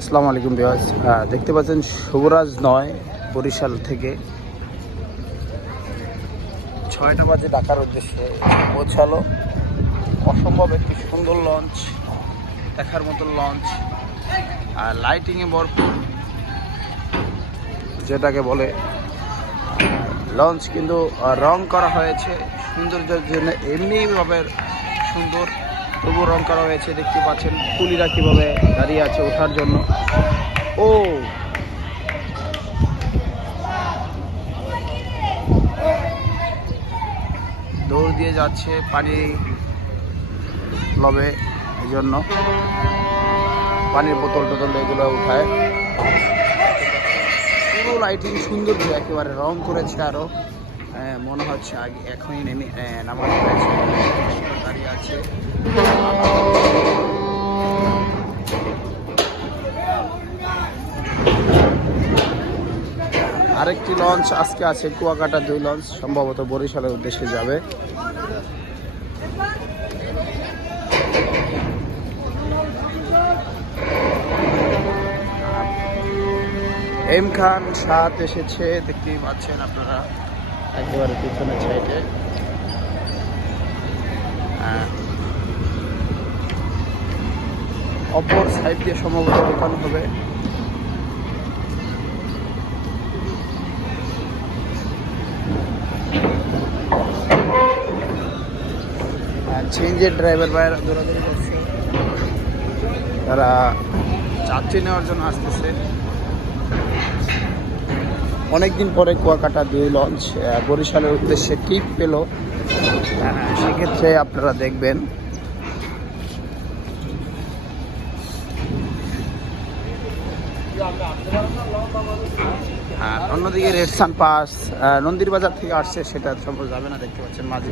আসসালামু আলাইকুম বিয়াজ দেখতে পাচ্ছেন শুভরাজ নয়, বরিশাল থেকে। ছয়টা বাজে ঢাকার উদ্দেশ্যে পৌঁছালো। অসম্ভব একটি সুন্দর লঞ্চ দেখার মতো লঞ্চ আর লাইটিংয়ে ভরপুর। যেটাকে বলে লঞ্চ কিন্তু রং করা হয়েছে সৌন্দর্যের জন্য এমনিভাবে সুন্দর। তবু রং করা হয়েছে দেখতে পাচ্ছেন কুলিরা কীভাবে দাঁড়িয়ে আছে ওঠার জন্য। ও! দৌড় দিয়ে যাচ্ছে পানি লবে এই জন্য পানির বোতল টোতল এগুলো উঠায়। পুরো লাইটিং সৌন্দর্য একেবারে রং করেছে আরও। আহ, মনে হচ্ছে আগে এখনই নেমে নামানো হয়েছে। আরেকটি লঞ্চ আজকে আছে কুয়াকাটা দুই লঞ্চ, সম্ভবত বরিশালের উদ্দেশ্যে যাবে। এম খান সাত এসেছে, দেখতেই পাচ্ছেন আপনারা। একেবারে সাইডে হ্যাঁ। অপর সাইড দিয়ে সম্ভবত দোকান হবে। চেঞ্জের ড্রাইভার ভাইয়েরা দৌড়াদৌড়ি করছে। তারা যাত্রী নেওয়ার জন্য আসতেছে। অনেকদিন পরে কুয়াকাটা দুই লঞ্চ বরিশালের উদ্দেশ্যে টিপ পেল। সেক্ষেত্রে আপনারা দেখবেন। অন্যদিকে রেডসান পাস নন্দীর বাজার থেকে আসছে, সেটা সম্ভব যাবে না, দেখতে পাচ্ছেন মাঝি